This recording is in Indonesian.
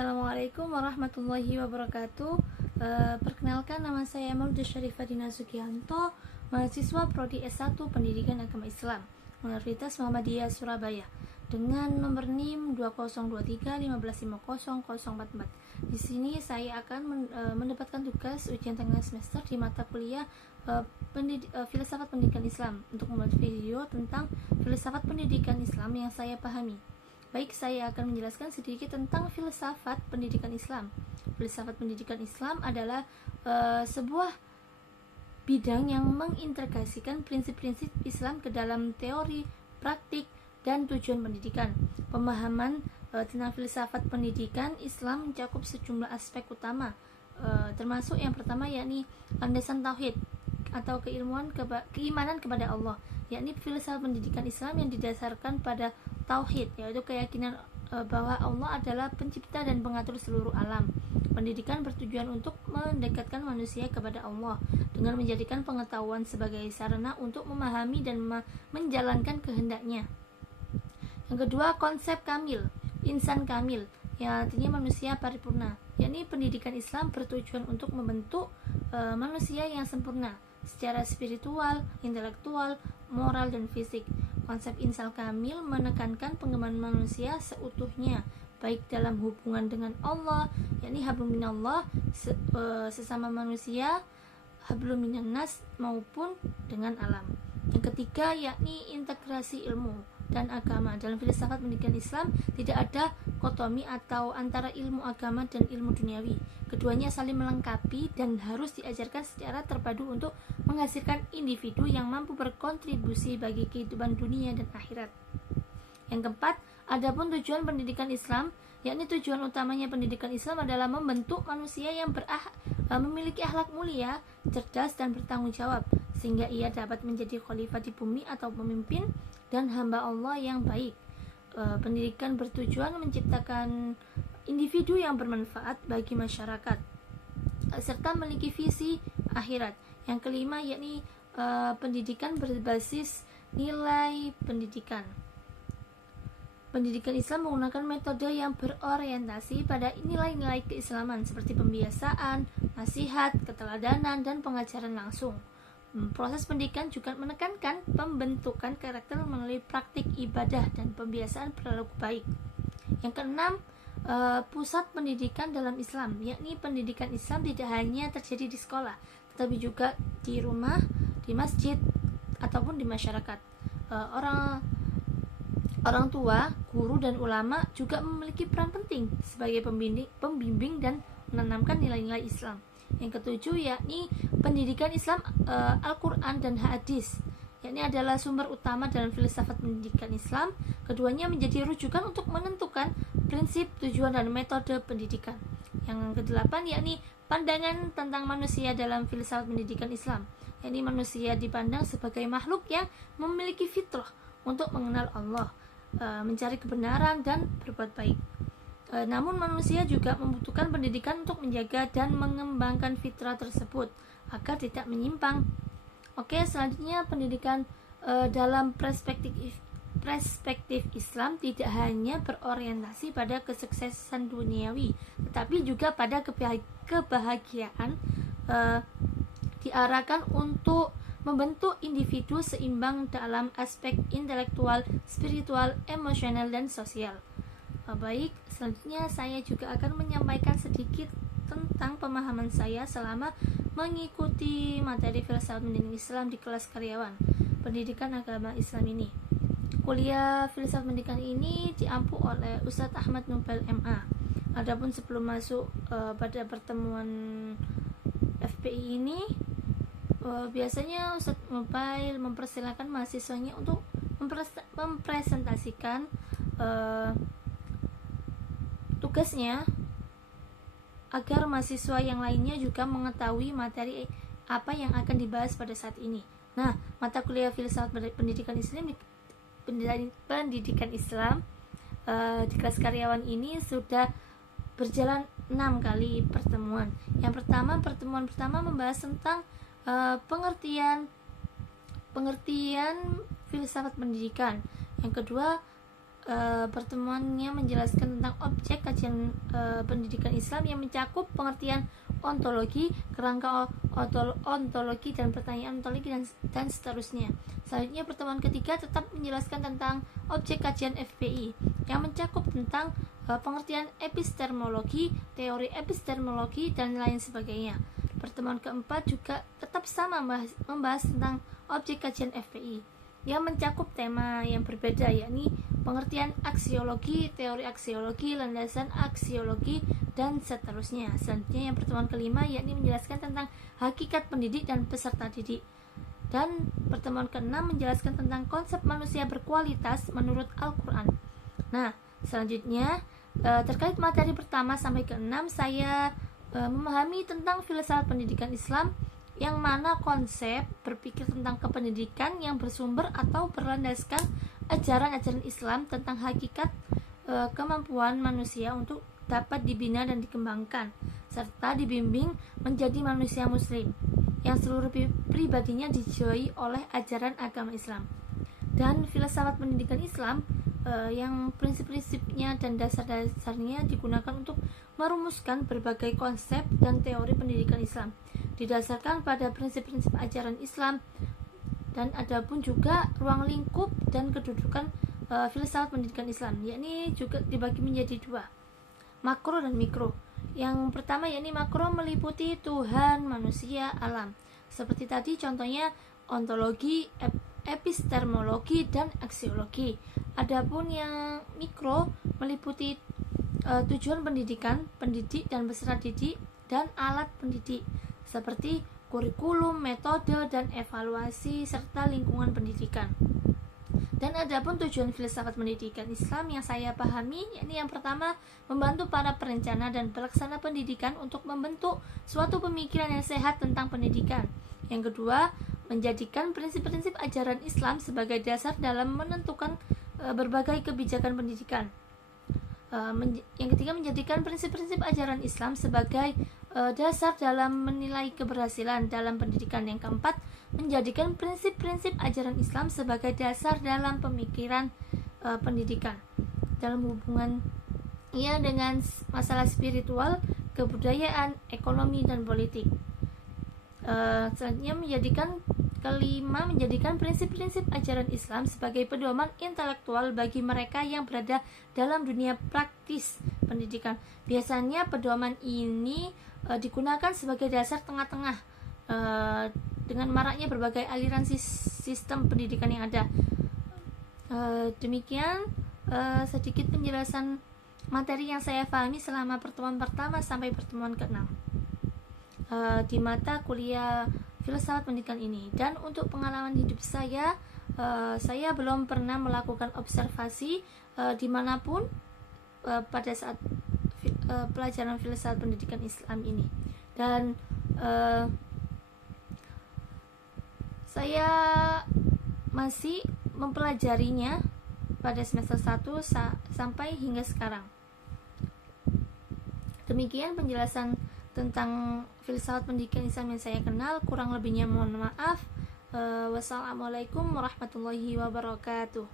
Assalamualaikum warahmatullahi wabarakatuh. Perkenalkan, nama saya Maulida Syarifah Dina Sugianto, mahasiswa Prodi S1 Pendidikan Agama Islam, Universitas Muhammadiyah Surabaya, dengan nomor NIM 202315500044. Di sini saya akan mendapatkan tugas ujian tengah semester di mata kuliah Filsafat Pendidikan Islam untuk membuat video tentang filsafat pendidikan Islam yang saya pahami. Baik, saya akan menjelaskan sedikit tentang filsafat pendidikan Islam. Filsafat pendidikan Islam adalah sebuah bidang yang mengintegrasikan prinsip-prinsip Islam ke dalam teori, praktik, dan tujuan pendidikan. Pemahaman tentang filsafat pendidikan Islam mencakup sejumlah aspek utama, termasuk yang pertama yakni landasan tauhid atau keimanan kepada Allah, yakni filsafat pendidikan Islam yang didasarkan pada tauhid, yaitu keyakinan bahwa Allah adalah pencipta dan pengatur seluruh alam. Pendidikan bertujuan untuk mendekatkan manusia kepada Allah dengan menjadikan pengetahuan sebagai sarana untuk memahami dan menjalankan kehendaknya. Yang kedua, konsep kamil, insan kamil, yang artinya manusia paripurna, yakni pendidikan Islam bertujuan untuk membentuk manusia yang sempurna secara spiritual, intelektual, moral, dan fisik. Konsep insan kamil menekankan pengembangan manusia seutuhnya, baik dalam hubungan dengan Allah, yakni hablum minallah, sesama manusia, hablum minannas, maupun dengan alam. Yang ketiga yakni integrasi ilmu dan agama. Dalam filsafat pendidikan Islam tidak ada kotomi atau antara ilmu agama dan ilmu duniawi. Keduanya saling melengkapi dan harus diajarkan secara terpadu untuk menghasilkan individu yang mampu berkontribusi bagi kehidupan dunia dan akhirat. Yang keempat, adapun tujuan pendidikan Islam, yakni tujuan utamanya pendidikan Islam adalah membentuk manusia yang memiliki akhlak mulia, cerdas, dan bertanggung jawab, sehingga ia dapat menjadi khalifah di bumi atau pemimpin dan hamba Allah yang baik. Pendidikan bertujuan menciptakan individu yang bermanfaat bagi masyarakat serta memiliki visi akhirat. Yang kelima yakni pendidikan berbasis nilai pendidikan. Pendidikan Islam menggunakan metode yang berorientasi pada nilai-nilai keislaman seperti pembiasaan, nasihat, keteladanan, dan pengajaran langsung. Proses pendidikan juga menekankan pembentukan karakter melalui praktik ibadah dan pembiasaan perilaku baik. Yang keenam, pusat pendidikan dalam Islam, yakni pendidikan Islam tidak hanya terjadi di sekolah, tetapi juga di rumah, di masjid, ataupun di masyarakat. Orang tua, guru, dan ulama juga memiliki peran penting sebagai pembimbing dan menanamkan nilai-nilai Islam. Yang ketujuh yakni pendidikan Islam Al-Quran dan Hadis, yakni adalah sumber utama dalam filsafat pendidikan Islam. Keduanya menjadi rujukan untuk menentukan prinsip, tujuan, dan metode pendidikan. Yang kedelapan yakni pandangan tentang manusia dalam filsafat pendidikan Islam, yakni manusia dipandang sebagai makhluk yang memiliki fitrah untuk mengenal Allah, mencari kebenaran, dan berbuat baik. Namun manusia juga membutuhkan pendidikan untuk menjaga dan mengembangkan fitrah tersebut agar tidak menyimpang. Oke, selanjutnya pendidikan dalam perspektif Islam tidak hanya berorientasi pada kesuksesan duniawi, tetapi juga pada kebahagiaan, diarahkan untuk membentuk individu seimbang dalam aspek intelektual, spiritual, emosional, dan sosial. Baik, selanjutnya saya juga akan menyampaikan sedikit tentang pemahaman saya selama mengikuti materi filsafat pendidikan Islam di kelas karyawan pendidikan agama Islam ini. Kuliah filsafat pendidikan ini diampu oleh Ustadz Ahmad Nobel MA. Adapun sebelum masuk pada pertemuan FPI ini, biasanya Ustadz Nobel mempersilahkan mahasiswanya untuk mempresentasikan tugasnya agar mahasiswa yang lainnya juga mengetahui materi apa yang akan dibahas pada saat ini. Nah, mata kuliah filsafat pendidikan Islam di kelas karyawan ini sudah berjalan 6 kali pertemuan. Pertemuan pertama membahas tentang pengertian filsafat pendidikan. Yang kedua, pertemuannya menjelaskan tentang objek kajian pendidikan Islam yang mencakup pengertian ontologi, kerangka ontologi dan pertanyaan ontologi dan seterusnya. Selanjutnya pertemuan ketiga tetap menjelaskan tentang objek kajian FPI yang mencakup tentang pengertian epistemologi, teori epistemologi dan lain sebagainya. Pertemuan keempat juga tetap sama membahas tentang objek kajian FPI yang mencakup tema yang berbeda, yakni pengertian aksiologi, teori aksiologi, landasan aksiologi, dan seterusnya. Selanjutnya yang pertemuan kelima yakni menjelaskan tentang hakikat pendidik dan peserta didik. Dan pertemuan keenam menjelaskan tentang konsep manusia berkualitas menurut Al-Quran. Nah, selanjutnya terkait materi pertama sampai ke-6, saya memahami tentang filsafat pendidikan Islam, yang mana konsep berpikir tentang kependidikan yang bersumber atau berlandaskan ajaran-ajaran Islam tentang hakikat kemampuan manusia untuk dapat dibina dan dikembangkan, serta dibimbing menjadi manusia muslim yang seluruh pribadinya dijiwai oleh ajaran agama Islam. Dan filsafat pendidikan Islam yang prinsip-prinsipnya dan dasar-dasarnya digunakan untuk merumuskan berbagai konsep dan teori pendidikan Islam didasarkan pada prinsip-prinsip ajaran Islam, dan ada pun juga ruang lingkup dan kedudukan filsafat pendidikan Islam, yakni juga dibagi menjadi dua, makro dan mikro. Yang pertama yakni makro meliputi Tuhan, manusia, alam. Seperti tadi contohnya ontologi, epistemologi, dan aksiologi. Adapun yang mikro meliputi tujuan pendidikan, pendidik dan peserta didik, dan alat pendidik seperti kurikulum, metode, dan evaluasi, serta lingkungan pendidikan. Dan adapun tujuan filsafat pendidikan Islam yang saya pahami, yakni yang pertama, membantu para perencana dan pelaksana pendidikan untuk membentuk suatu pemikiran yang sehat tentang pendidikan. Yang kedua, menjadikan prinsip-prinsip ajaran Islam sebagai dasar dalam menentukan berbagai kebijakan pendidikan. Yang ketiga, menjadikan prinsip-prinsip ajaran Islam sebagai dasar dalam menilai keberhasilan dalam pendidikan. Yang keempat, menjadikan prinsip-prinsip ajaran Islam sebagai dasar dalam pemikiran pendidikan dalam hubungan dengan masalah spiritual, kebudayaan, ekonomi, dan politik. Selanjutnya menjadikan prinsip-prinsip ajaran Islam sebagai pedoman intelektual bagi mereka yang berada dalam dunia praktis pendidikan. Biasanya pedoman ini digunakan sebagai dasar tengah-tengah dengan maraknya berbagai aliran sistem pendidikan yang ada. Demikian sedikit penjelasan materi yang saya pahami selama pertemuan pertama sampai pertemuan ke-6 di mata kuliah filsafat pendidikan ini. Dan untuk pengalaman hidup saya belum pernah melakukan observasi dimanapun pada saat pelajaran filsafat pendidikan Islam ini. Dan saya masih mempelajarinya pada semester 1 sampai hingga sekarang. Demikian penjelasan tentang filsafat pendidikan Islam yang saya kenal. Kurang lebihnya mohon maaf. Wassalamualaikum warahmatullahi wabarakatuh.